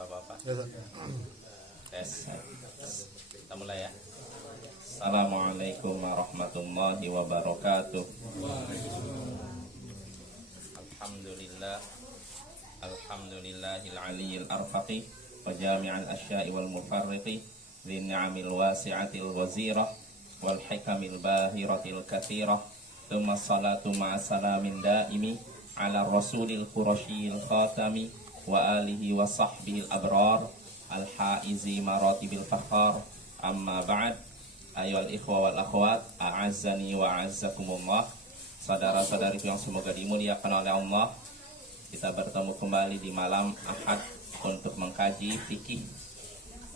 Bapak-bapak. Tes. Kita mulai ya. Assalamualaikum warahmatullahi wabarakatuh. Alhamdulillah. Alhamdulillahil aliyyil arfaqi wa jami'al asya'i wal mufarriqi dzin ni'amil wasi'atil ghazirah wal hikamil bahiratil katsirah. Tsumma salatu ma'a salamin daimi ala rasulil qurasyil khatami wa alihi wa sahbihil abrar al-haizi maratibil fakhar. Amma ba'd. Ayyuhal ikhwa wal akhwat, a'azzani wa a'azzakumullah. Saudara-saudariku yang semoga dimuliakan oleh Allah, kita bertemu kembali di malam Ahad untuk mengkaji fikih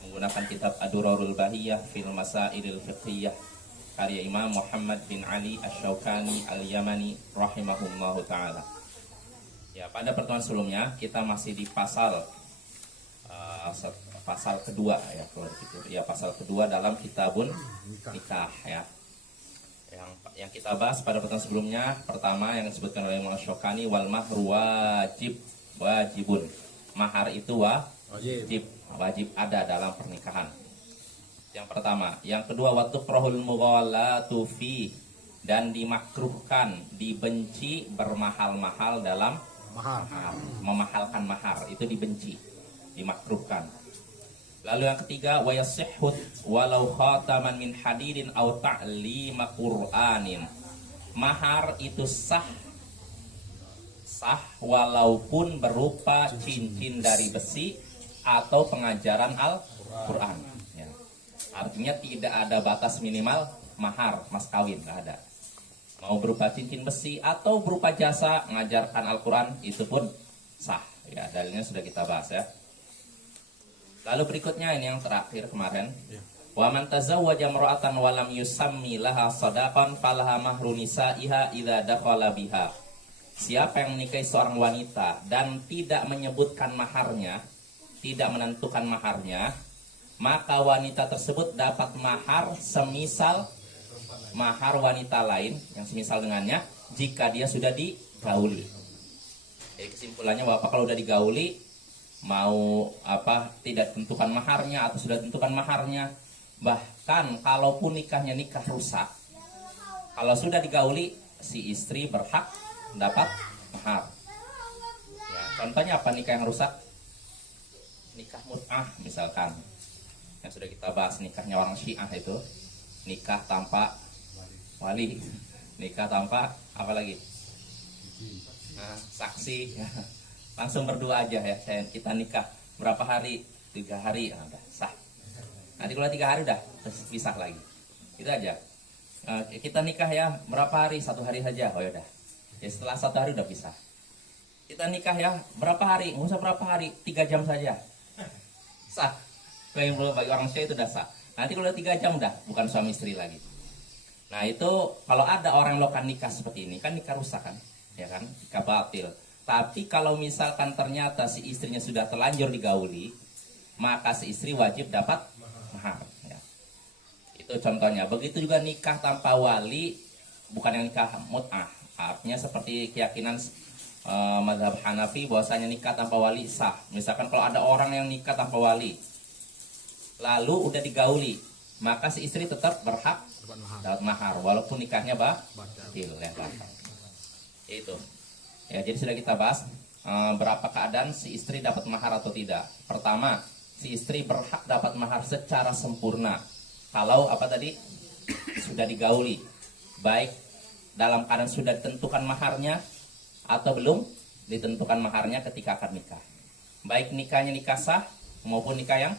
menggunakan kitab Ad-Durarul Bahiyah fil Masailil Fiqhiyah karya Imam Muhammad bin Ali Asy-Syaukani Al-Yamani rahimahullahu taala. Ya, pada pertemuan sebelumnya kita masih di pasal kedua ya, kalau begitu ya, pasal kedua dalam kitabun nikah ya. Yang kita bahas pada pertemuan sebelumnya, pertama yang disebutkan oleh Imam Asy-Syaukani, wal mahru wajibun. Mahar itu wajib ada dalam pernikahan. Yang pertama, yang kedua, wa tukrahul mughalatu fi, dan dimakruhkan, dibenci bermahal-mahal dalam mahar. Memahalkan mahar itu dibenci, dimakruhkan. Lalu yang ketiga, wa yasihhut walau khataman min hadidin aw ta'lima Qur'anin. Mahar itu sah walaupun berupa cincin dari besi atau pengajaran Al-Qur'an. Ya. Artinya tidak ada batas minimal mahar, mas kawin, nggak ada. Mau berupa cincin besi atau berupa jasa mengajarkan Al-Qur'an, itu pun sah. Ya, dalilnya sudah kita bahas ya. Lalu berikutnya ini yang terakhir kemarin. Wa man tazawwaja imra'atan wa lam yusammi laha shadaqan falaha mahru nisa'iha idza dakhala biha. Siapa yang menikahi seorang wanita dan tidak menyebutkan maharnya, tidak menentukan maharnya, maka wanita tersebut dapat mahar semisal mahar wanita lain yang semisal dengannya jika dia sudah digauli. Jadi kesimpulannya Bapak, kalau sudah digauli, mau tidak tentukan maharnya atau sudah tentukan maharnya, bahkan kalaupun nikahnya nikah rusak, kalau sudah digauli, si istri berhak dapat mahar. Ya, contohnya apa nikah yang rusak? Nikah mut'ah misalkan, yang sudah kita bahas, nikahnya orang Syiah itu nikah tanpa wali, nikah tanpa apa lagi? Saksi. Langsung berdua aja ya, kita nikah berapa hari? 3 hari, udah sah. Nanti kalau 3 hari udah pisah lagi, itu aja. Kita nikah ya berapa hari? 1 hari saja, oh ya udah. Ya setelah 1 hari udah pisah. Kita nikah ya berapa hari? Nggak usah berapa hari, 3 jam saja, sah. Bagi orang Syiah itu udah sah. Nanti kalau 3 jam udah bukan suami istri lagi. Nah itu kalau ada orang melakukan nikah seperti ini, kan nikah rusak kan, ya kan, nikah batil. Tapi kalau misalkan ternyata si istrinya sudah terlanjur digauli, maka si istri wajib dapat mahar. Ya. Itu contohnya. Begitu juga nikah tanpa wali, bukan yang nikah mut'ah. Artinya seperti keyakinan mazhab Hanafi bahwasanya nikah tanpa wali sah. Misalkan kalau ada orang yang nikah tanpa wali, lalu udah digauli, maka si istri tetap berhak dapat mahar, walaupun nikahnya batil. Ya, itu. Ya, jadi sudah kita bahas berapa keadaan si istri dapat mahar atau tidak. Pertama, si istri berhak dapat mahar secara sempurna kalau sudah digauli, baik dalam keadaan sudah ditentukan maharnya atau belum ditentukan maharnya ketika akad nikah, baik nikahnya nikah sah maupun nikah yang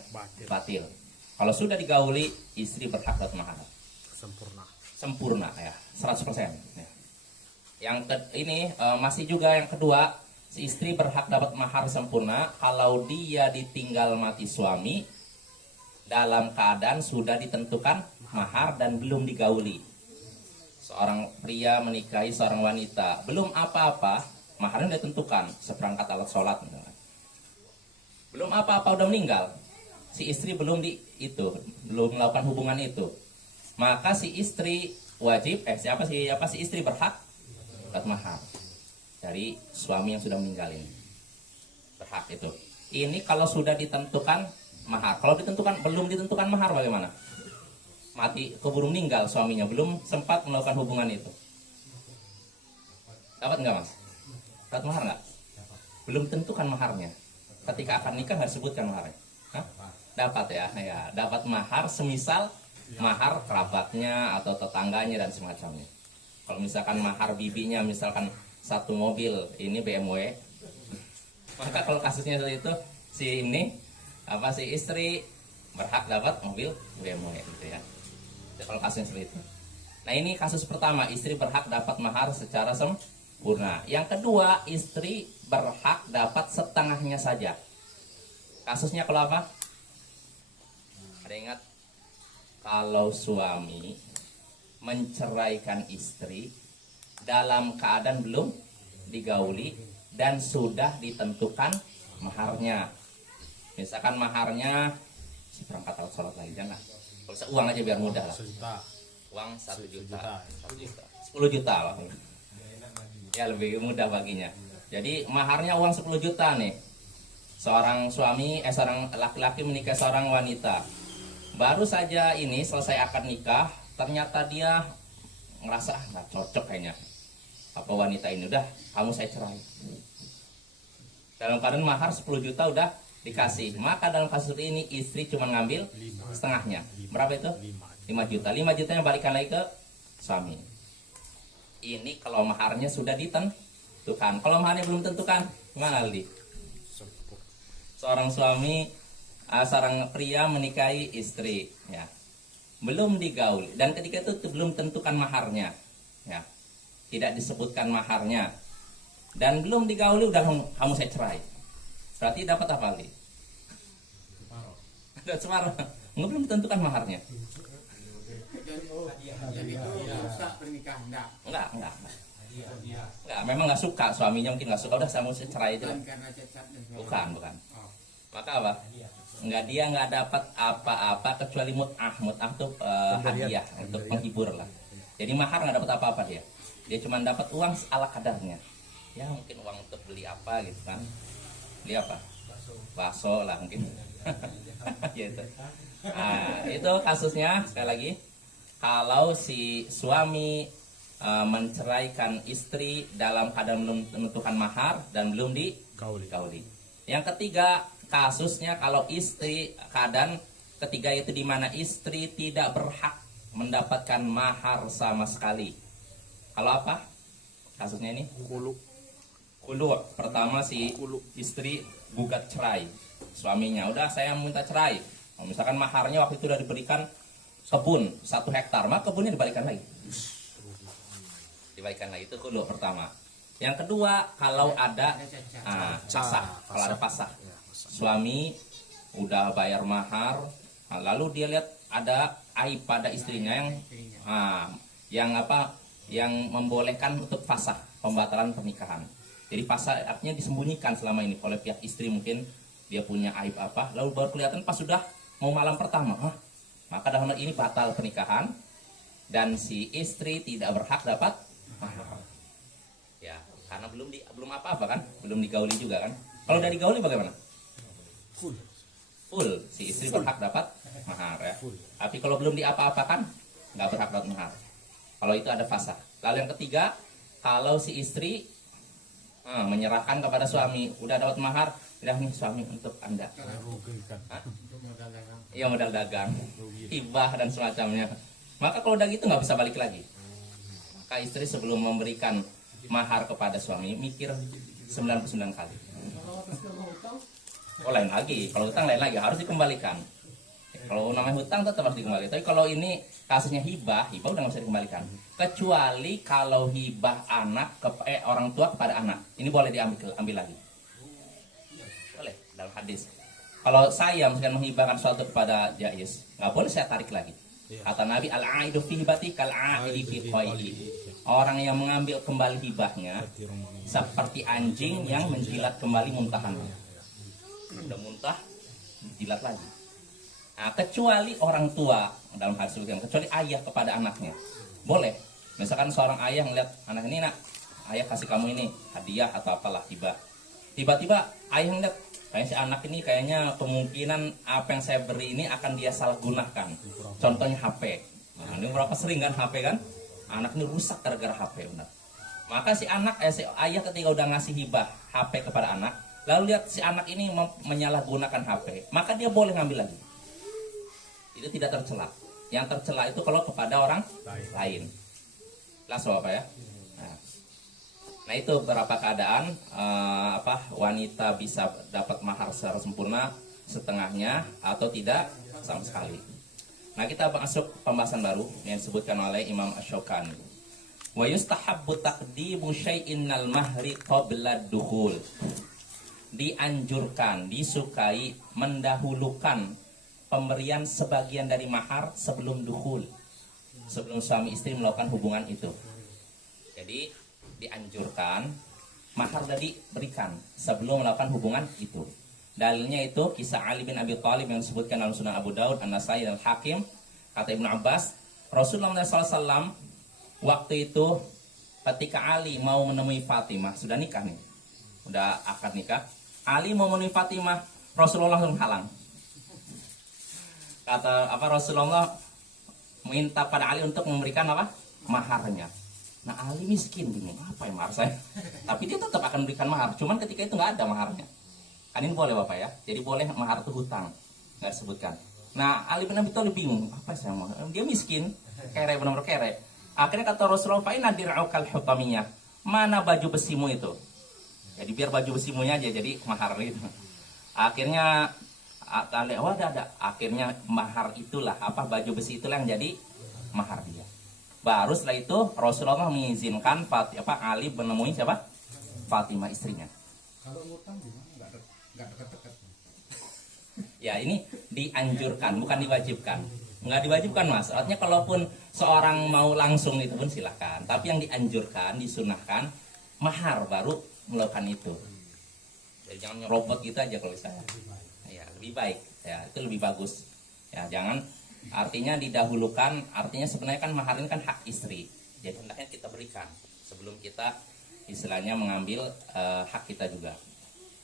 batil. Kalau sudah digauli, istri berhak dapat mahar sempurna ya, 100% ya. Ini masih juga yang kedua, si istri berhak dapat mahar sempurna kalau dia ditinggal mati suami dalam keadaan sudah ditentukan mahar dan belum digauli. Seorang pria menikahi seorang wanita, belum apa-apa, maharnya sudah ditentukan, seperangkat alat sholat misalnya. Belum apa-apa udah meninggal, si istri belum melakukan hubungan itu, maka si istri wajib si istri berhak dapat mahar dari suami yang sudah meninggal ini. Berhak itu. Ini kalau sudah ditentukan mahar. Kalau belum ditentukan mahar bagaimana? Mati, keburu meninggal suaminya, belum sempat melakukan hubungan itu. Dapat nggak mas? Dapat mahar nggak? Belum tentukan maharnya. Ketika akan nikah nggak disebutkan maharnya. Hah? Dapat ya, dapat mahar semisal mahar kerabatnya atau tetangganya dan semacamnya. Kalau misalkan mahar bibinya misalkan satu mobil, ini BMW, maka kalau kasusnya seperti itu, si istri berhak dapat mobil BMW gitu ya. Kalau kasusnya seperti itu. Nah ini kasus pertama, istri berhak dapat mahar secara sempurna. Yang kedua, istri berhak dapat setengahnya saja. Kasusnya kalau apa? Ada ingat? Kalau suami menceraikan istri dalam keadaan belum digauli dan sudah ditentukan maharnya. Misalkan maharnya seperangkat alat sholat lagi, jangan. Kalau uang aja biar mudah lah. Uang 1 juta, 10 juta lah. Ya lebih mudah baginya. Jadi maharnya uang 10 juta nih. Seorang laki-laki menikah seorang wanita. Baru saja ini selesai akad nikah, ternyata dia ngerasa nggak cocok kayaknya. Apa wanita ini, udah kamu saya cerai. Dalam keadaan mahar 10 juta udah dikasih. Maka dalam kasus ini istri cuma ngambil setengahnya. Berapa itu? 5 juta. 5 jutanya balikan lagi ke suami. Ini kalau maharnya sudah ditentukan. Kalau maharnya belum tentukan, gimana Aldi? Seorang pria menikahi istri, ya, belum digauli, dan ketika itu belum tentukan maharnya, ya, tidak disebutkan maharnya, dan belum digauli udah kamu saya cerai. Berarti dapat apa lagi? Dapat separuh. Belum ditentukan maharnya. Enggak. Memang nggak suka, suaminya mungkin nggak suka, udah saya mau cerai aja. Bukan. Maka apa? Dia nggak dapat apa-apa kecuali mut'ah tuh hadiah untuk menghibur lah. Jadi mahar nggak dapat apa-apa dia cuma dapat uang ala kadarnya, ya mungkin uang untuk beli apa gitu kan, beli apa, bakso lah mungkin. Gitu. Nah, itu kasusnya sekali lagi, kalau si suami menceraikan istri dalam keadaan belum menentukan mahar dan belum digauli. Yang ketiga, kasusnya kalau istri, keadaan ketiga itu di mana istri tidak berhak mendapatkan mahar sama sekali. Kalau apa? Kasusnya ini? Kulu. Pertama istri gugat cerai. Suaminya, udah saya minta cerai. Misalkan maharnya waktu itu udah diberikan kebun 1 hektar, maka kebunnya dibalikan lagi. Itu kulu pertama. Yang kedua, kalau ada pasah, kalau ada pasah. Suami udah bayar mahar, lalu dia lihat ada aib pada istrinya yang membolehkan untuk fasah, pembatalan pernikahan. Jadi fasah artinya disembunyikan selama ini oleh pihak istri, mungkin dia punya aib apa, lalu baru kelihatan pas sudah mau malam pertama, maka dalam hal ini batal pernikahan dan si istri tidak berhak dapat mahar. Ya, karena belum apa-apa kan, belum digauli juga kan. Kalau udah digauli bagaimana? Full si istri berhak dapat mahar ya. Tapi kalau belum diapa-apakan nggak berhak dapat mahar. Kalau itu ada fasah. Lalu yang ketiga, kalau si istri menyerahkan kepada suami, udah dapat mahar, udah nih suami untuk Anda. Iya, modal dagang, hibah dan semacamnya. Maka kalau udah gitu nggak bisa balik lagi. Maka istri sebelum memberikan mahar kepada suami mikir 99 kali. Oh lain lagi, kalau hutang lain lagi, harus dikembalikan. Kalau namanya hutang tetap harus dikembalikan. Tapi kalau ini kasusnya hibah udah nggak bisa dikembalikan. Kecuali kalau hibah orang tua kepada anak, ini boleh diambil lagi. Boleh dalam hadis. Kalau saya misalkan menghibahkan sesuatu kepada Jais, nggak boleh saya tarik lagi. Kata Nabi, al-aidu fi hibati kal-aidi fi qai'i. Orang yang mengambil kembali hibahnya seperti anjing yang menjilat kembali muntahannya. Udah muntah, jilat lagi. Nah, kecuali orang tua dalam hadis itu, kecuali ayah kepada anaknya, boleh. Misalkan seorang ayah ngeliat anak ini, nak, ayah kasih kamu ini hadiah atau apalah hibah. Tiba-tiba ayah ngeliat Kayaknya si anak ini kayaknya kemungkinan apa yang saya beri ini akan dia salah gunakan. Contohnya HP. Nah, ini berapa sering kan HP kan? Anak ini rusak gara-gara HP, benar. Maka si ayah ketika udah ngasih hibah HP kepada anak, lalu lihat si anak ini menyalahgunakan HP, maka dia boleh ngambil lagi. Itu tidak tercela. Yang tercela itu kalau kepada orang lain. Jelas Bapak ya? Nah itu beberapa keadaan wanita bisa dapat mahar secara sempurna, setengahnya atau tidak sama sekali. Nah kita masuk pembahasan baru yang disebutkan oleh Imam Asy-Syaukani. Wa yustahabbu taqdimu syai'in al mahri qabla dukhul. Dianjurkan, disukai mendahulukan pemberian sebagian dari mahar sebelum dukhul, sebelum suami istri melakukan hubungan itu. Jadi dianjurkan mahar tadi berikan sebelum melakukan hubungan itu. Dalilnya itu kisah Ali bin Abi Thalib yang disebutkan dalam Sunan Abu Daud, An-Nasai dan Hakim. Kata Ibnu Abbas, Rasulullah SAW waktu itu ketika Ali mau menemui Fatimah, sudah nikah nih, udah akad nikah. Ali mau menemui Fatimah, Rasulullah langsung halang. Kata Rasulullah minta pada Ali untuk memberikan maharnya. Nah Ali miskin, bingung apa ya mahar saya. Tapi dia tetap akan berikan mahar. Cuman ketika itu nggak ada maharnya. Kan ini boleh Bapak ya. Jadi boleh mahar itu hutang, nggak disebutkan. Nah Ali bin Abi Thalib bingung, apa saya mau? Dia miskin, kere, benar-benar kere. Akhirnya kata Rasulullah, fa'ina dir'aukal hutamiyah. Mana baju besimu itu? Jadi biar baju besimunya aja jadi mahar itu. Akhirnya ada. Akhirnya mahar itulah baju besi itulah yang jadi mahar dia. Baru setelah itu Rasulullah mengizinkan Ali menemui siapa? Fatimah istrinya. Kalau ngutang gimana? Nggak dekat-dekat. Ya ini dianjurkan, bukan diwajibkan. Nggak diwajibkan Mas. Artinya kalaupun seorang mau langsung itu pun silahkan. Tapi yang dianjurkan, disunahkan mahar baru melakukan itu. Jadi jangan nyerobot gitu aja kalau saya. Ya lebih baik. Ya itu lebih bagus. Ya jangan. Artinya didahulukan, artinya sebenarnya kan mahar ini kan hak istri. Jadi hendaknya kita berikan sebelum kita istilahnya mengambil hak kita juga.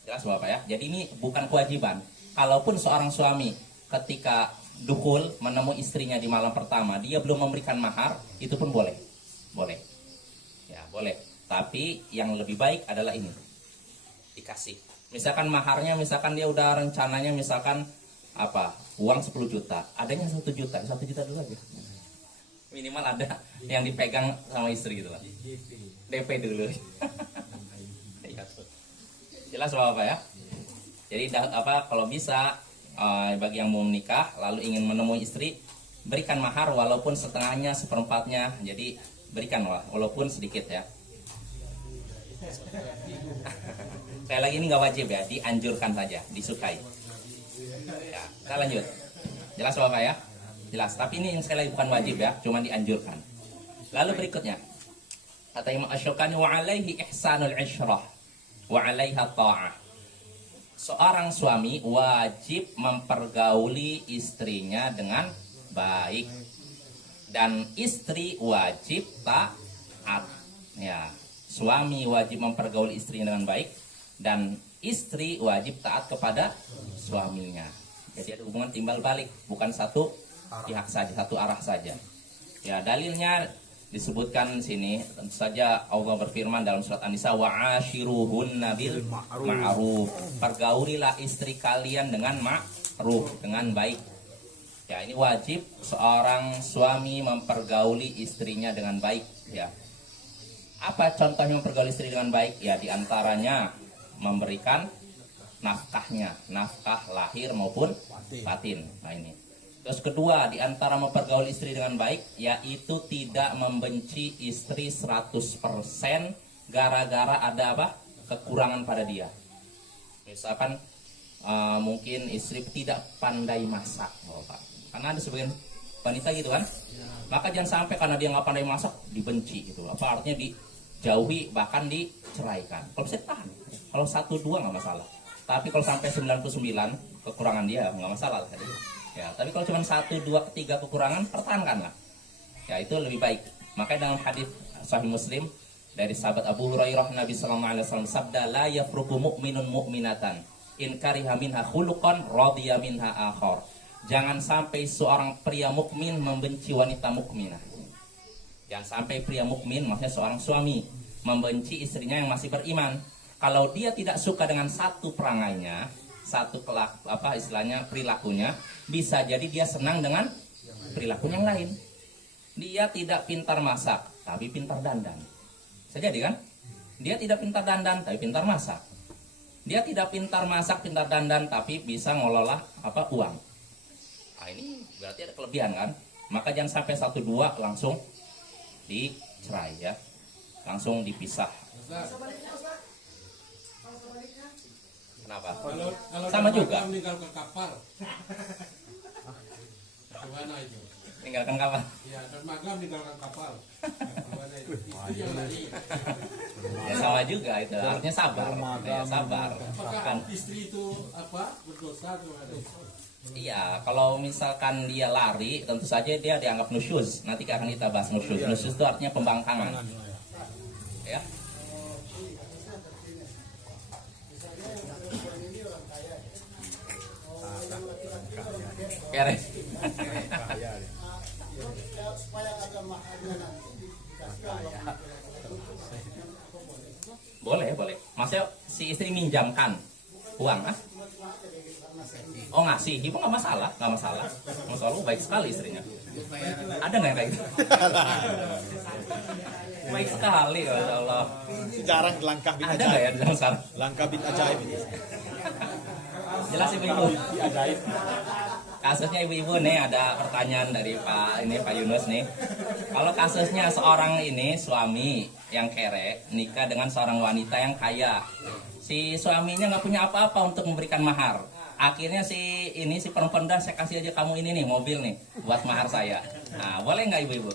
Jelas Bapak ya? Jadi ini bukan kewajiban. Kalaupun seorang suami ketika dukhul menemui istrinya di malam pertama, dia belum memberikan mahar, itu pun boleh. Boleh. Ya, boleh. Tapi yang lebih baik adalah ini. Dikasih. Misalkan maharnya, misalkan dia udah rencananya misalkan uang 10 juta, adanya 1 juta dulu aja, minimal ada yang dipegang sama istri gitu lah, DP dulu. Jelas Bapak ya. Jadi kalau bisa bagi yang mau menikah lalu ingin menemui istri, berikan mahar walaupun setengahnya, seperempatnya, jadi berikan walaupun sedikit ya. Sekali lagi ini nggak wajib ya, dianjurkan saja, disukai. Ya, kita lanjut. Jelas Bapak ya? Jelas. Tapi ini sekali lagi bukan wajib ya, cuma dianjurkan. Lalu berikutnya, kata Imam Asy-Syaukani, wa 'alaihi ihsanul 'ishrah wa 'alaiha ta'ah. Seorang suami wajib mempergauli istrinya dengan baik dan istri wajib taat. Ya, suami wajib mempergauli istrinya dengan baik dan istri wajib taat kepada suaminya. Jadi ada hubungan timbal balik, bukan satu pihak saja, satu arah saja. Ya, dalilnya disebutkan sini, tentu saja Allah berfirman dalam surat An-Nisa, wa ashiruhunna bil ma'ruf. Pergaulilah istri kalian dengan ma'ruf, dengan baik. Ya, ini wajib seorang suami mempergauli istrinya dengan baik, ya. Apa contohnya mempergauli istri dengan baik? Ya, diantaranya memberikan nafkahnya, nafkah lahir maupun batin. Nah ini. Terus kedua, diantara mempergauli istri dengan baik, yaitu tidak membenci istri 100% gara-gara ada kekurangan pada dia. Misalkan mungkin istri tidak pandai masak, karena ada sebagian wanita gitu kan. Maka jangan sampai karena dia nggak pandai masak dibenci gitu. Artinya dijauhi, bahkan diceraikan. Kalau bisa tahan. Kalau 1-2 nggak masalah. Tapi kalau sampai 99 kekurangan dia nggak masalah. Ya, tapi kalau cuma 1, 2, 3 kekurangan, pertahankanlah. Ya, itu lebih baik. Makanya dalam hadis Sahih Muslim dari sahabat Abu Hurairah, Nabi SAW sabda, la yafruqu mu'minun mu'minatan In kariha minha khuluqan radiya minha akhar. Jangan sampai seorang pria mukmin membenci wanita mukminah. Jangan sampai pria mukmin, maksudnya seorang suami, membenci istrinya yang masih beriman. Kalau dia tidak suka dengan satu perangainya, satu istilahnya perilakunya, bisa jadi dia senang dengan perilaku yang lain. Dia tidak pintar masak, tapi pintar dandan. Bisa jadi kan? Dia tidak pintar dandan, tapi pintar masak. Dia tidak pintar masak, pintar dandan, tapi bisa ngelola uang. Nah, ini berarti ada kelebihan kan? Maka jangan sampai 1-2 langsung dicerai ya, langsung dipisah. Kenapa? Kalau Sama juga. meninggalkan kapal. Gimana itu? Tinggalkan kapal. Ya, dermaga meninggalkan kapal. Gimana itu? Istri yang lari. Ya sama juga itu. Artinya sabar. Ya, sabar. Apakah Kan, istri itu berdosa kepada itu? iya, kalau misalkan dia lari, tentu saja dia dianggap nusyuz. Nanti akan kita bahas nusyuz. Nusyuz itu artinya pembangkangan. Ya. Kere. Boleh, boleh. Maksudnya si istri minjamkan uang, ah? Oh ngasih, ibu nggak masalah, nggak masalah. Masya Allah, baik sekali istrinya. Ada nggak yang kayak gitu? Baik sekali, Masya Allah. Jarang langkah bin Ada nggak ajaib. ya di dalam sana? Langkah bin ajaib ini. Jelas ibu-ibu. Ajaib. Kasusnya ibu-ibu nih, ada pertanyaan dari Pak Yunus nih. Kalau kasusnya seorang ini suami yang kere nikah dengan seorang wanita yang kaya, si suaminya nggak punya apa-apa untuk memberikan mahar. Akhirnya si perempuan, dah saya kasih aja kamu ini nih mobil nih buat mahar saya. Nah, boleh nggak ibu-ibu?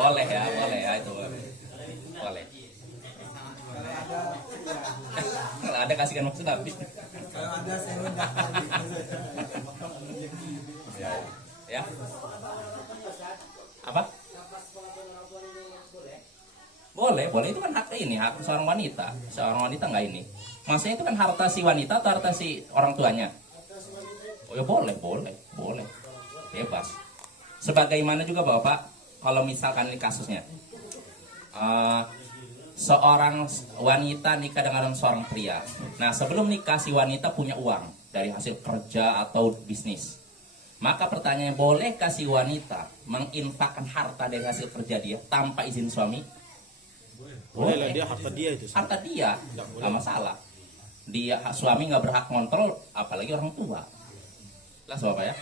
Boleh ya itu boleh. Kalau ada kasihkan maksud tapi. Kalau ada saya mendaftar Ya. Apa? Boleh itu kan hak hak seorang wanita. Seorang wanita nggak ini. Maksudnya itu kan harta si wanita atau harta si orang tuanya? Oh ya boleh. Bebas. Sebagaimana juga Bapak, kalau misalkan ini kasusnya. Seorang wanita nikah dengan seorang pria. Nah, sebelum nikah si wanita punya uang dari hasil kerja atau bisnis. Maka pertanyaannya, bolehkah si wanita menginfakkan harta dari hasil kerja dia tanpa izin suami? Boleh lah, dia harta dia itu. Harta dia, nggak masalah. Dia suami nggak berhak kontrol, apalagi orang tua. Lah Bapak ya.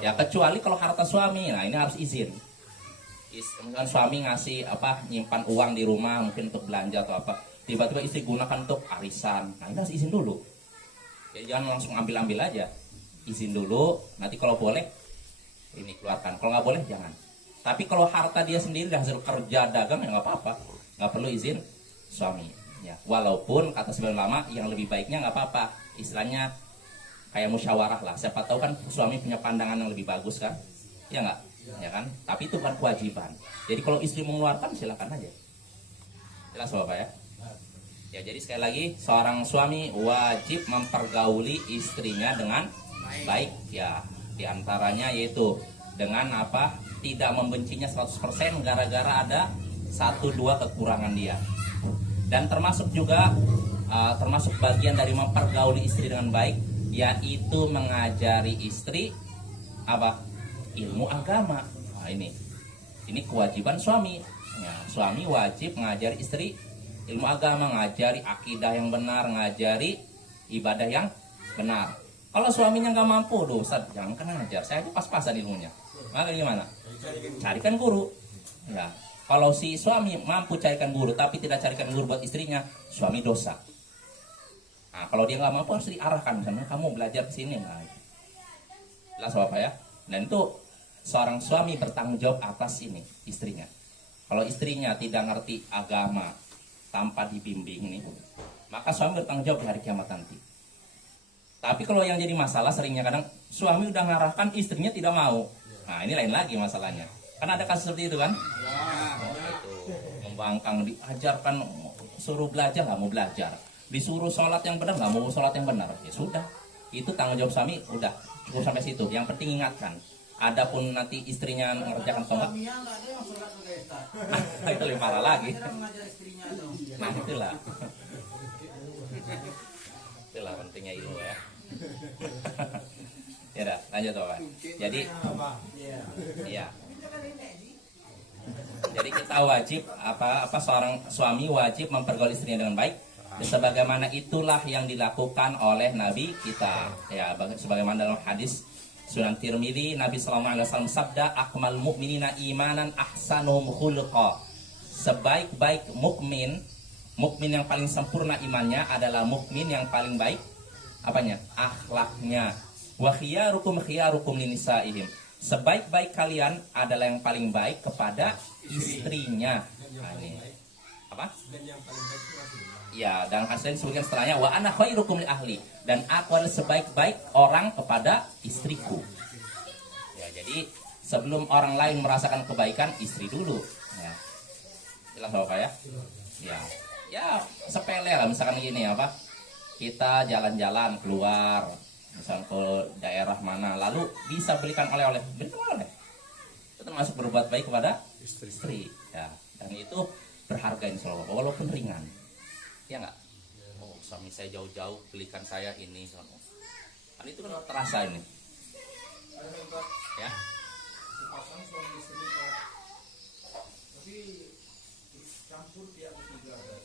Ya kecuali kalau harta suami, nah ini harus izin. Misalkan suami ngasih nyimpan uang di rumah mungkin untuk belanja atau apa, tiba-tiba istri gunakan untuk arisan, nah ini harus izin dulu. Ya, jangan langsung ambil aja, izin dulu. Nanti kalau boleh ini keluarkan, kalau nggak boleh jangan. Tapi kalau harta dia sendiri dari hasil kerja dagang ya nggak apa-apa, nggak perlu izin suami. Ya, walaupun kata sebagian ulama yang lebih baiknya nggak apa-apa, istilahnya kayak musyawarah lah. Siapa tahu kan suami punya pandangan yang lebih bagus kan, ya nggak? Ya kan, tapi itu bukan kewajiban. Jadi kalau istri mengeluarkan silakan aja. Jelas Bapak ya. Ya jadi sekali lagi, seorang suami wajib mempergauli istrinya dengan baik ya. Di antaranya yaitu dengan tidak membencinya 100% gara-gara ada 1-2 kekurangan dia. Dan termasuk juga termasuk bagian dari mempergauli istri dengan baik, yaitu mengajari istri ilmu agama. Nah, ini kewajiban suami. Ya, suami wajib mengajari istri ilmu agama, ngajari akidah yang benar, ngajari ibadah yang benar. Kalau suaminya nggak mampu, Ustaz, jangan kan ngajar, saya aja pas-pasan ilmunya. Maka gimana? Carikan guru. Ya, kalau si suami mampu carikan guru, tapi tidak carikan guru buat istrinya, suami dosa. Nah, kalau dia nggak mampu harus diarahkan, misalnya kamu belajar ke sini. Nah, jelas Bapak ya. Dan itu seorang suami bertanggung jawab atas istrinya. Kalau istrinya tidak ngerti agama tanpa dibimbing maka suami bertanggung jawab di hari kiamat nanti. Tapi kalau yang jadi masalah seringnya kadang suami udah ngarahkan, istrinya tidak mau. Nah ini lain lagi masalahnya. Kan ada kasus seperti itu kan? Itu membangkang, diajarkan, suruh belajar nggak mau belajar. disuruh sholat yang benar nggak mau sholat yang benar, ya sudah, itu tanggung jawab suami, udah cukup sampai situ. Yang penting ingatkan, adapun nanti istrinya mengerjakan atau enggak, Suaminya nggak ada yang sholat sebagai Ustaz. itu lebih parah lagi. Cara mengajar istrinya dong. Nah itulah itulah pentingnya ilmu ya. Ya udah lanjut Pak. Jadi iya, jadi kita wajib apa seorang suami wajib mempergauli istrinya dengan baik, sebagaimana itulah yang dilakukan oleh Nabi kita ya, sebagaimana dalam hadis Sunan Tirmidzi, Nabi sallallahu alaihi wasallam sabda, akmal mu'minina imanan ahsanuhum khuluqa. Sebaik-baik mukmin yang paling sempurna imannya adalah mukmin yang paling baik apanya? Akhlaknya. Wa khiyarukum khiyarukum linisaihim. Sebaik-baik kalian adalah yang paling baik kepada istrinya. Nah, ini. Apa? Dan yang paling baik itu Rasulullah. Ya, dan hasilnya disebutkan setelahnya wa ana khairukum li ahli, dan aku adalah sebaik-baik orang kepada istriku. Ya, jadi sebelum orang lain merasakan kebaikan, istri dulu. Ya. Jelas Bapak ya? Ya. Ya, sepele lah misalkan gini apa? Kita jalan-jalan keluar, misalkan ke daerah mana, lalu bisa belikan oleh-oleh, belikan oleh. Itu termasuk berbuat baik kepada istri. Ya, dan itu berharga insya Allah, walaupun ringan. Ya nggak? Oh, suami saya jauh-jauh belikan saya ini, kan itu kan terasa ini. Ya. Sepasang suami istri Pak. Tapi campur pihak ketiga Pak.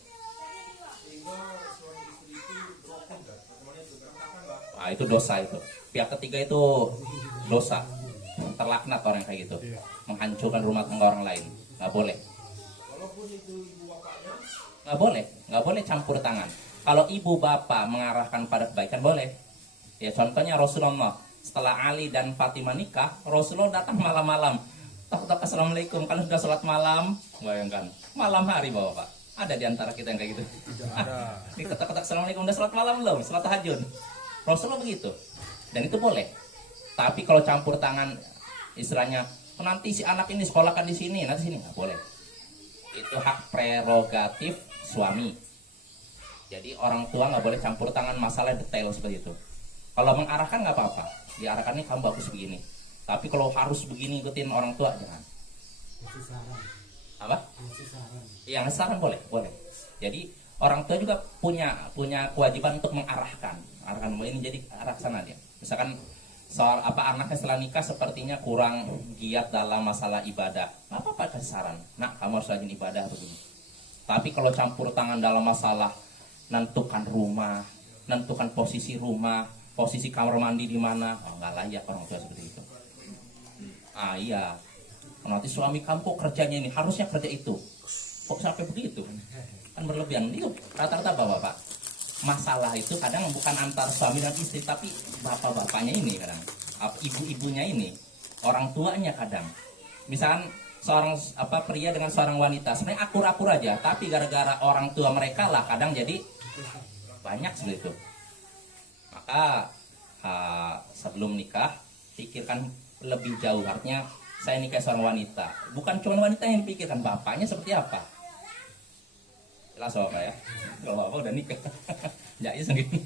Sehingga suami istri itu broken Pak. Bagaimana itu berantakan Pak? Nah, itu dosa itu. Pihak ketiga itu dosa. Terlaknat orang kayak gitu. Menghancurkan rumah tangga orang lain. Nggak boleh. Walaupun itu ibu bapaknya, Nggak boleh campur tangan. Kalau ibu bapak mengarahkan pada kebaikan boleh. Ya contohnya Rasulullah, setelah Ali dan Fatimah nikah, Rasulullah datang malam-malam. Tak assalamualaikum. Kalau sudah sholat malam, bayangkan malam hari bapak. Ada di antara kita yang kayak gitu. Ada. Ketak-ketak assalamualaikum, udah sholat malam belum? Sholat tahajud. Rasulullah begitu. Dan itu boleh. Tapi kalau campur tangan, istilahnya nanti si anak ini sekolahkan di sini, nanti sini nggak boleh. Itu hak prerogatif suami. Jadi orang tua nggak boleh campur tangan masalah detail seperti itu. Kalau mengarahkan nggak apa-apa, diarahkan nih kamu bagus begini. Tapi kalau harus begini ikutin orang tua jangan. Apa? Yang saran boleh. Jadi orang tua juga punya kewajiban untuk mengarahkan. Arahkan ini jadi arah sana dia. Misalkan soal apa anaknya setelah nikah sepertinya kurang giat dalam masalah ibadah, nggak apa-apa kasih saran. Nah, kamu harus rajin ibadah begini. Tapi kalau campur tangan dalam masalah nentukan rumah, nentukan posisi rumah, posisi kamar mandi di mana, oh, nggak layak orang tua seperti itu. Ah iya, nanti suami kamu kok kerjanya ini harusnya kerja itu, kok sampai begitu? Kan berlebihan. Itu rata-rata bapak-bapak. Masalah itu kadang bukan antar suami dan istri, tapi bapak-bapaknya ini kadang, ibu-ibunya ini, orang tuanya kadang. Misalkan seorang pria dengan seorang wanita sebenarnya akur-akur aja, tapi gara-gara orang tua mereka lah kadang jadi banyak seperti itu. Maka sebelum nikah pikirkan lebih jauh. Artinya saya nikah seorang wanita, bukan cuma wanita yang dipikirkan, bapaknya seperti apa. Jelas Bapak ya. Kalau Bapak udah nikah. Jais gitu.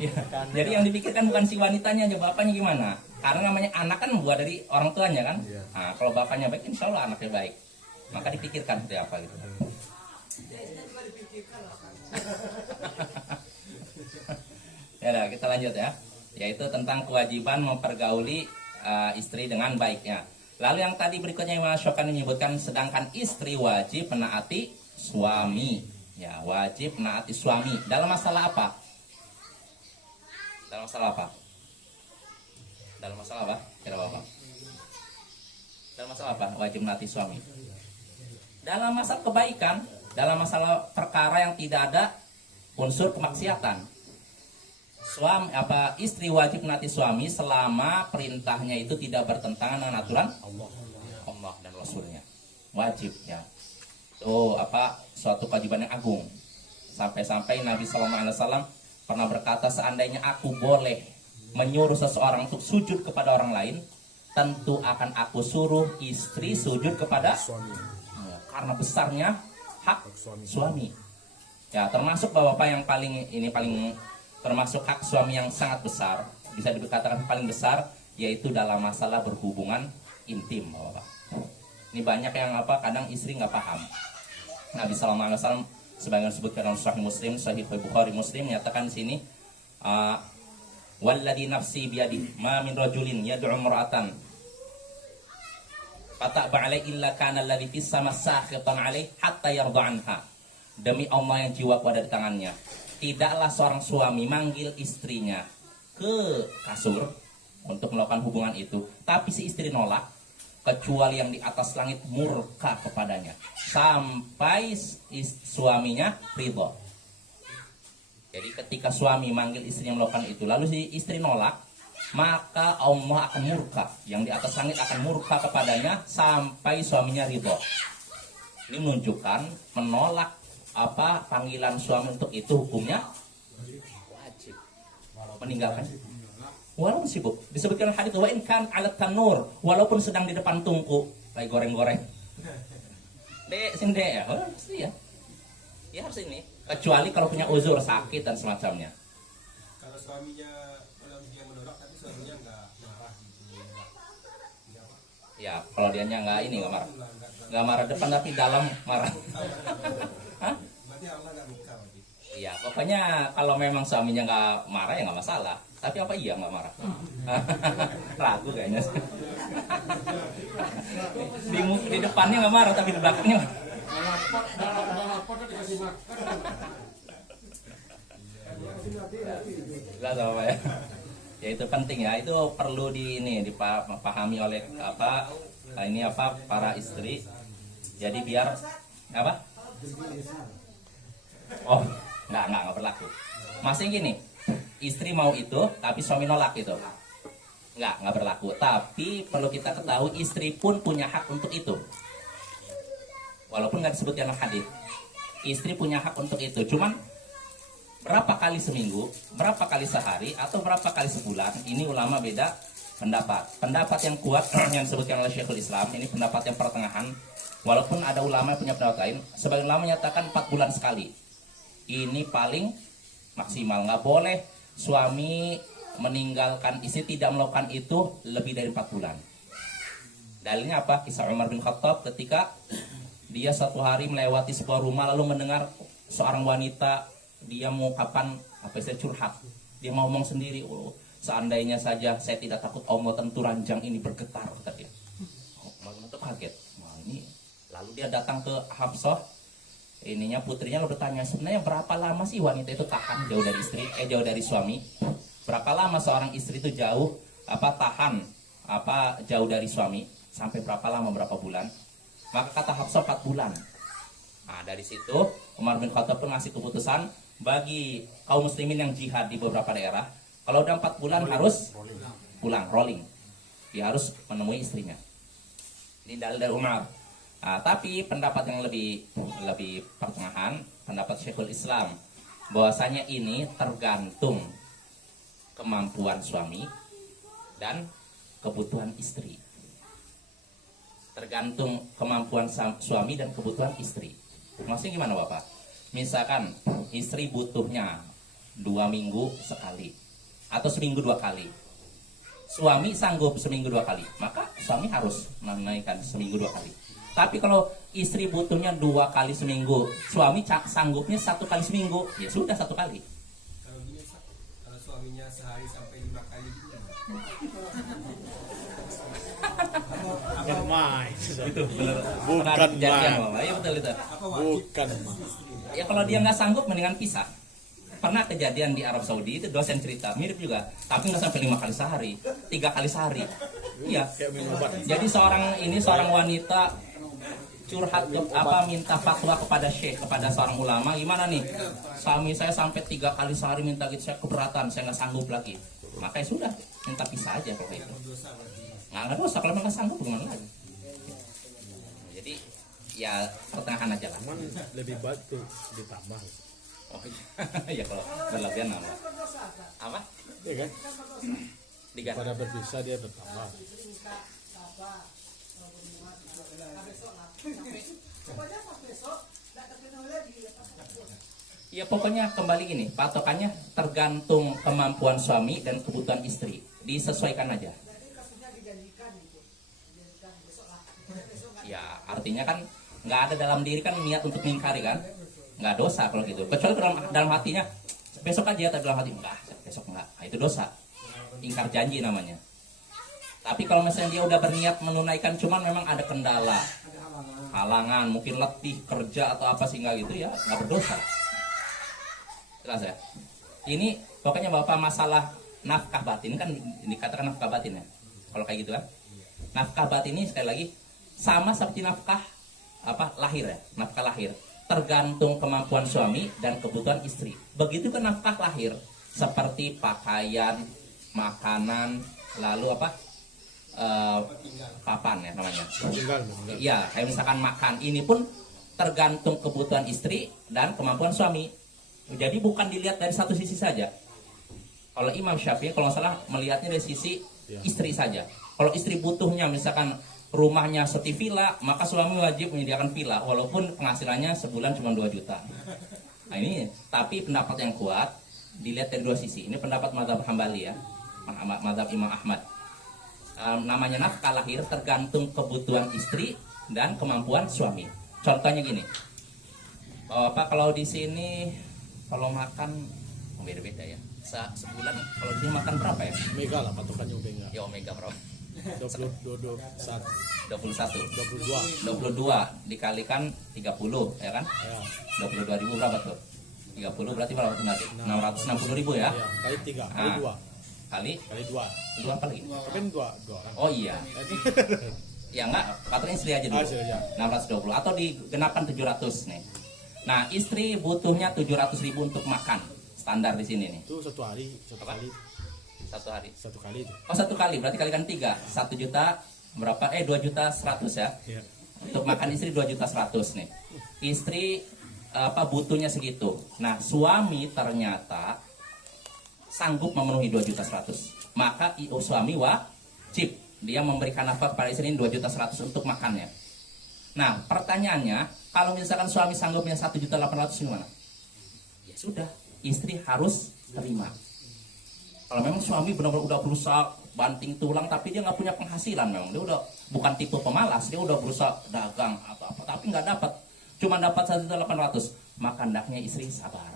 Ya. Jadi yang dipikirkan bukan si wanitanya aja, bapaknya gimana. Karena namanya anak kan buah dari orang tuanya kan. Nah, kalau bapaknya baik, insya Allah anaknya baik. Maka dipikirkan seperti apa gitu. Ya udah, kita lanjut ya. Yaitu tentang kewajiban mempergauli istri dengan baiknya. Lalu yang tadi berikutnya Imam Syukani menyebutkan, sedangkan istri wajib menaati suami. Ya, wajib menaati suami. Dalam masalah apa? Dalam masalah apa? Dalam masalah apa? Kira Bapak. Dalam masalah apa? Wajib menaati suami. Dalam masalah kebaikan, dalam masalah perkara yang tidak ada unsur kemaksiatan. Istri wajib menaati suami selama perintahnya itu tidak bertentangan dengan aturan Allah dan Rasulnya. Wajib ya. Itu suatu kewajiban yang agung. Sampai-sampai Nabi SAW pernah berkata, seandainya aku boleh menyuruh seseorang untuk sujud kepada orang lain, tentu akan aku suruh istri sujud kepada suami. Ya, karena besarnya hak suami. Ya, termasuk bapak yang paling termasuk hak suami yang sangat besar, bisa dikatakan paling besar, yaitu dalam masalah berhubungan intim, bapak. Ini banyak yang kadang istri nggak paham. Nabi Sallallahu Alaihi Wasallam sebagaimana disebutkan dalam Sahih Muslim, Sahih Bukhari Muslim menyatakan di sini, walladzi nafsi biyadihi ma min rajulin yad'u imra'atan fata'ba alai illa kana alladzi fis sama sakhitan alai hatta yarda anha. Demi Allah yang jiwaku ada di tangannya, tidaklah seorang suami manggil istrinya ke kasur untuk melakukan hubungan itu, tapi si istri nolak, kecuali yang di atas langit murka kepadanya sampai suaminya ridho. Jadi ketika suami manggil istrinya melakukan itu, lalu si istri nolak, maka Allah akan murka, yang di atas langit akan murka kepadanya sampai suaminya ridho. Ini menunjukkan menolak panggilan suami untuk itu hukumnya wajib, meninggalkan walaupun sibuk. Disebutkan hadits wa in kan ala tanur, walaupun sedang di depan tungku lagi goreng-goreng. Dek, sini dek ya. Oh, pasti ya. Ya harus ini. Kecuali kalau punya uzur, sakit dan semacamnya. Kalau suaminya kalau dia menolak tapi suaminya nggak marah gitu, nggak apa? Ya, kalau dianya nggak marah. Nggak marah depan tapi dalam marah. Hah? Berarti Allah nggak muka berarti. Iya, pokoknya kalau memang suaminya nggak marah ya nggak masalah. Tapi apa iya nggak marah? Ragu kayaknya sih. Di depannya nggak marah tapi di belakangnya. Jelas apa ya? Ya itu penting ya, itu perlu dipahami oleh para istri. Jadi biar apa? Oh, nggak berlaku. Masih gini, istri mau itu tapi suami nolak itu. Nggak berlaku. Tapi perlu kita ketahui istri pun punya hak untuk itu. Walaupun nggak disebut dalam hadis. Istri punya hak untuk itu. Cuman berapa kali seminggu, berapa kali sehari, atau berapa kali sebulan, ini ulama beda pendapat. Pendapat yang kuat yang disebutkan oleh Syekhul Islam, ini pendapat yang pertengahan. Walaupun ada ulama yang punya pendapat lain, sebagian ulama menyatakan 4 bulan sekali. Ini paling maksimal. Nggak boleh suami meninggalkan istri, tidak melakukan itu lebih dari 4 bulan. Dalilnya apa? Kisah Umar bin Khattab ketika dia satu hari melewati sebuah rumah lalu mendengar seorang wanita, dia mengungkapkan curhat. Dia mau ngomong sendiri, oh, seandainya saja saya tidak takut Allah, tentu ranjang ini bergetar, kata dia. Umar bin Khattab kaget. Wah, ini. Lalu dia datang ke Hafsah, putrinya, lalu bertanya, sebenarnya berapa lama sih wanita itu tahan jauh dari suami? Berapa lama seorang istri itu tahan jauh dari suami? Sampai berapa lama, berapa bulan? Maka kata Hafsah 4 bulan. Nah, dari situ Umar bin Khattab pun ngasih keputusan bagi kaum muslimin yang jihad di beberapa daerah, kalau udah 4 bulan harus pulang, rolling. Dia harus menemui istrinya. Ini dalil dari Umar. Nah, tapi pendapat yang lebih pertengahan, pendapat Syekhul Islam, bahwasanya ini tergantung kemampuan suami dan kebutuhan istri. Tergantung kemampuan suami dan kebutuhan istri. Maksudnya gimana Bapak? Misalkan istri butuhnya 2 minggu sekali atau seminggu 2 kali. Suami sanggup seminggu 2 kali, maka suami harus menaikkan seminggu 2 kali. Tapi kalau istri butuhnya 2 kali seminggu, suami sanggupnya 1 kali seminggu, ya sudah 1 kali. Kalau gini, kalau suaminya sehari sampai 5 kali gitu. Main. Itu benar. Bukan kejadian, main. Bapak. Ya betul itu. Apa wajib? Bukan main. Ya kalau dia nggak sanggup mendingan pisah. Pernah kejadian di Arab Saudi, itu dosen cerita mirip juga, tapi nggak sampai 5 kali sehari, 3 kali sehari. Iya. Kayak minum obat. Jadi seorang wanita curhat minta fatwa kepada syekh, kepada seorang ulama, gimana nih? Suami saya sampai 3 kali sehari minta gitu, saya keberatan, saya nggak sanggup lagi. Maka ya sudah, minta pisah aja kalau itu. Nggak dosa, kalau nggak sanggup gimana lagi? Jadi ya pertengahan aja lah. Cuman lebih baik tuh ditambah. Oh iya, ya kalau berlebihan nambah. Apa? Iya kan? Diganti. Pada berpisah dia bertambah. Ya pokoknya kembali gini, patokannya tergantung kemampuan suami dan kebutuhan istri. Disesuaikan aja. Ya artinya kan nggak ada dalam diri kan niat untuk mengingkari kan, nggak dosa kalau gitu. Kecuali dalam hatinya besok aja, tapi dalam hati enggak, besok enggak. Nah, itu dosa, ingkar janji namanya. Tapi kalau misalnya dia udah berniat menunaikan, cuman memang ada kendala, halangan, mungkin letih kerja atau apa sehingga gitu ya nggak berdosa. Jelas ya. Ini pokoknya Bapak masalah nafkah batin kan dikatakan nafkah batin ya. Kalau kayak gitu kan. Nafkah batin ini sekali lagi sama seperti nafkah lahir ya, nafkah lahir. Tergantung kemampuan suami dan kebutuhan istri. Begitu kan nafkah lahir seperti pakaian, makanan, lalu papan ya namanya. Iya, kayak misalkan makan ini pun tergantung kebutuhan istri dan kemampuan suami. Jadi bukan dilihat dari satu sisi saja. Kalau Imam Syafi'i kalau nggak salah melihatnya dari sisi istri saja. Kalau istri butuhnya misalkan rumahnya setivilla, maka suami wajib menyediakan villa walaupun penghasilannya sebulan cuma 2 juta. Nah ini, tapi pendapat yang kuat dilihat dari dua sisi. Ini pendapat mazhab Hambali ya, mazhab Imam Ahmad. Namanya nafkah lahir tergantung kebutuhan istri dan kemampuan suami. Contohnya gini, kalau di sini kalau makan beda-beda ya. Sebulan kalau di sini makan berapa ya? Omega lah patokannya Omega. Ya omega berapa? 21 22 dikalikan 30 ya kan? ya, 22.000 berapa tuh? 30 berarti berapa tuh nanti? 660.000 ya? ya kali 3 kali Ah. 2 Kali kali 2 2 apa lagi? kan 2 orang. Oh iya. Ya enggak, patokan istri aja dulu. Istri aja. 620 atau digenapkan 700 nih. Nah, istri butuhnya 700.000 untuk makan. Standar di sini nih. Itu satu hari Apa? Satu hari. satu kali itu. Oh, satu kali berarti kalikan 3. 1 juta berapa? 2.100.000 ya. Ya. Untuk makan istri 2.100.000 nih. Istri butuhnya segitu. Nah, suami ternyata sanggup memenuhi 2.100.000. Maka suami wajib dia memberikan nafkah pada istri ini 2.100.000 untuk makannya. Nah, pertanyaannya, kalau misalkan suami sanggupnya 1.800.000 gimana? Ya sudah, istri harus terima. Kalau memang suami benar-benar udah berusaha banting tulang tapi dia nggak punya penghasilan, memang dia udah bukan tipe pemalas, dia udah berusaha dagang apa tapi nggak dapat, cuma dapat 1.800.000, maka hendaknya istri sabar.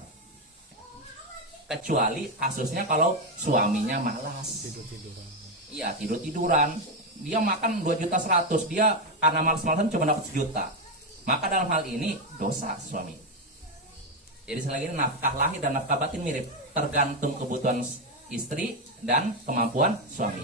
Kecuali kasusnya kalau suaminya malas, Tidur-tiduran. iya tidur-tiduran, dia makan 2.100.000, dia karena malas-malasan cuma dapat 1 juta, maka dalam hal ini dosa suami. Jadi selagi ini nafkah lahir dan nafkah batin mirip, tergantung kebutuhan istri dan kemampuan suami.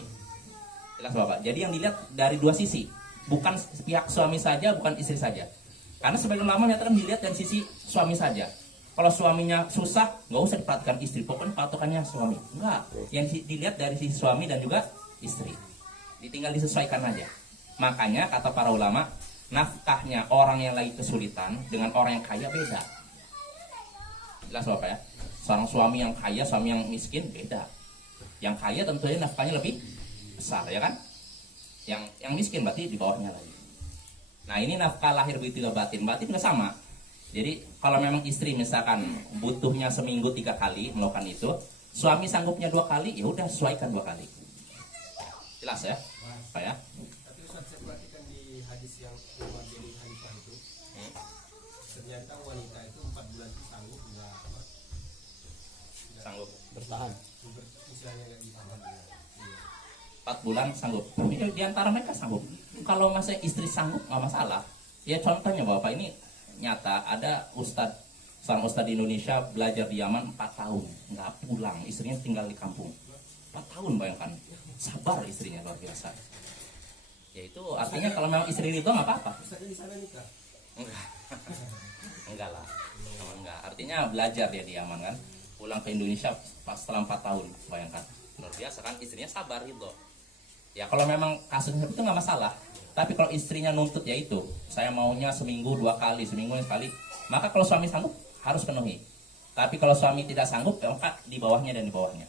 Jelas Bapak? Jadi yang dilihat dari dua sisi, bukan pihak suami saja, bukan istri saja. Karena sebagian ulama menyatakan dilihat dari sisi suami saja. Kalau suaminya susah, nggak usah diperhatikan istri, pokoknya patokannya suami. Enggak, yang dilihat dari sisi suami dan juga istri. Ditinggal disesuaikan aja. Makanya kata para ulama, nafkahnya orang yang lagi kesulitan dengan orang yang kaya beda. Jelas Bapak ya? Seorang suami yang kaya, suami yang miskin beda. Yang kaya tentunya nafkahnya lebih besar ya kan? Yang miskin berarti di bawahnya lagi. Nah ini nafkah lahir begitu juga batin juga sama. Jadi kalau memang istri misalkan butuhnya seminggu 3 kali melakukan itu, suami sanggupnya 2 kali, ya udah sesuaikan 2 kali. Jelas ya? Pak ya? Tapi Ustaz, saya perhatikan di hadis yang Umar bin Khalifah itu, ternyata wanita itu 4 bulan itu sanggup nggak Sanggup. Bertahan. istilahnya nggak ditahan. Iya. 4 bulan sanggup. Ya, di antara mereka sanggup. Kalau masih istri sanggup nggak masalah. Ya contohnya Bapak ini nyata ada seorang ustadz di Indonesia belajar di Yaman 4 tahun nggak pulang, istrinya tinggal di kampung 4 tahun, bayangkan, sabar istrinya luar biasa. Ya itu artinya kalau memang istri itu nggak apa-apa. Ustaznya di sana nikah. Enggak. Enggak lah. Enggak. Artinya belajar dia di Yaman kan. Pulang ke Indonesia pas setelah 4 tahun, bayangkan. Luar biasa kan, istrinya sabar gitu. Ya kalau memang kasusnya itu nggak masalah. Tapi kalau istrinya nuntut ya itu, saya maunya seminggu 2 kali, seminggu sekali, maka kalau suami sanggup harus penuhi. Tapi kalau suami tidak sanggup, ya maka di bawahnya dan di bawahnya.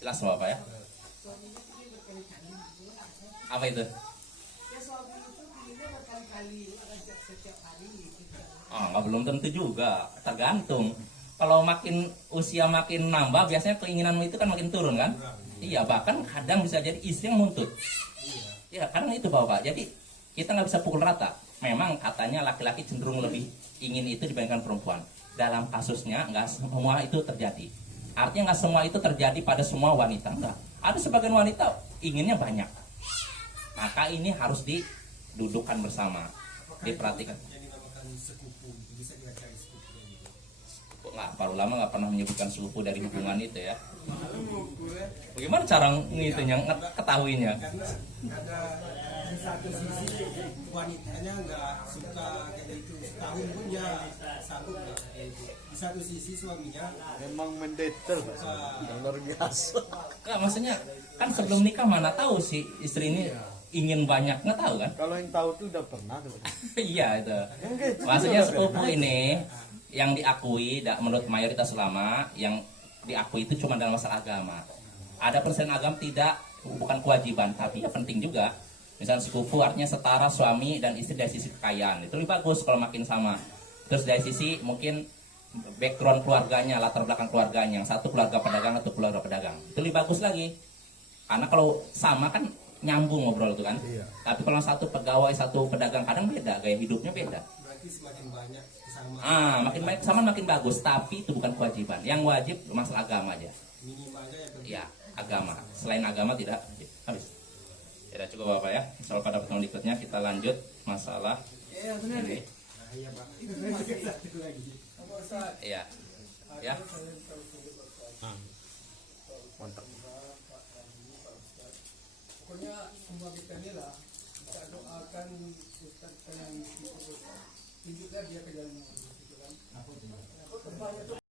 Jelas Bapak ya? Apa itu? Oh, nggak belum tentu juga, tergantung. kalau makin usia makin nambah, biasanya keinginanmu itu kan makin turun kan? Iya, bahkan kadang bisa jadi istri yang nuntut. Iya, karena itu Bapak. Jadi kita nggak bisa pukul rata. Memang katanya laki-laki cenderung lebih ingin itu dibandingkan perempuan. Dalam kasusnya nggak semua itu terjadi. Artinya nggak semua itu terjadi pada semua wanita. Enggak. Ada sebagian wanita inginnya banyak. Maka ini harus didudukkan bersama, diperhatikan. Yang dinamakan sekupu, bisa kita cari sekupunya gitu. Kok nggak, para ulama nggak pernah menyebutkan sepupu dari hubungan itu ya. Bagaimana cara ngitunya, ketahuinya? Karena ada di satu sisi wanitanya nggak suka kayak gitu, setahun pun dia sanggup nggak kayak gitu. Di satu sisi suaminya Memang mendetail Pak. Yang luar biasa. Nggak, maksudnya kan sebelum nikah mana tahu si istri ini ingin banyak, nggak tahu kan? Kalau yang tahu tuh udah pernah tuh. Iya itu. Enggak, itu Maksudnya udah sepupu pernah. ini yang diakui menurut mayoritas ulama, yang diakui itu cuma dalam masalah agama. Ada persen agama tidak, bukan kewajiban, tapi ya penting juga. Misalnya sepupu artinya setara suami dan istri dari sisi kekayaan, itu lebih bagus kalau makin sama. Terus dari sisi mungkin background keluarganya, latar belakang keluarganya, yang satu keluarga pedagang atau keluarga pedagang, itu lebih bagus lagi. Karena kalau sama kan nyambung ngobrol itu kan. Iya. Tapi kalau satu pegawai, satu pedagang, kadang beda, gaya hidupnya beda. berarti semakin banyak kesamaan. Makin baik sama makin bagus, tapi itu bukan kewajiban. Yang wajib masalah agama aja. Minimalnya yang penting. Ya, agama. Selain agama tidak wajib. Habis. Ya, cukup Bapak ya. Soal pada pertemuan berikutnya kita lanjut masalah ini. Iya Pak. Itu masih satu lagi. Iya. Ya. Ah, mantap. Pokoknya semua kita ini lah kita doakan Ustaz yang tunjuklah dia ke jalan yang lurus, gitu kan.